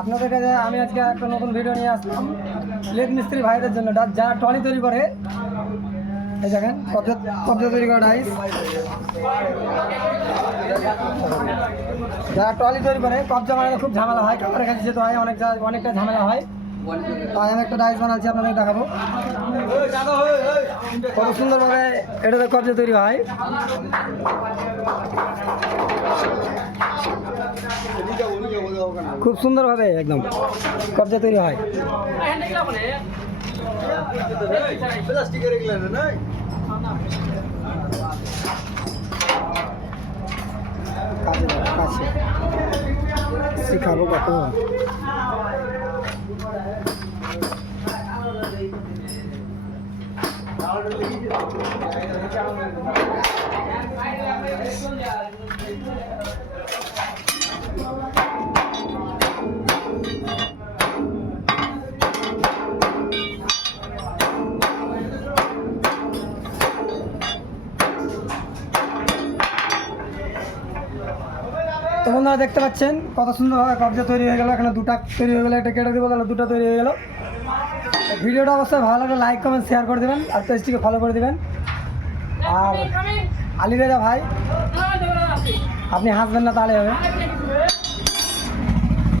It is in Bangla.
আপনাদের কাছে আমি আজকে একটা নতুন ভিডিও নিয়ে আসলাম লেগ মিস্ত্রি ভাইদের জন্য, যারা ট্রলি তৈরি করে। এই দেখেন কবজা তৈরি করে ডাইস, যারা ট্রলি তৈরি করে কবজা বানাতে খুব ঝামেলা হয়, কাপড়ের কাছে যেতে হয়, অনেকটা ঝামেলা হয়। তাই আমি একটা ডাইস বানাচ্ছি, আপনাদের দেখাবো কত সুন্দরভাবে এটাতে কবজা তৈরি হয়। খুব সুন্দরভাবে একদম কবজা তৈরি হয়। শিখাবো কত তো বন্ধুরা দেখতে পাচ্ছেন কত সুন্দরভাবে কবজা তৈরি হয়ে গেল। এখানে দুটা তৈরি হয়ে গেলো, একটা কেটে দেবো, তাহলে দুটো তৈরি হয়ে গেল। ভিডিওটা অবশ্যই ভালো লাগলে লাইক কমেন্ট শেয়ার করে দেবেন, আর পেজটিকে ফলো করে দেবেন। আর আলী রেজা ভাই, আপনি হাসবেন না তাহলে হবে।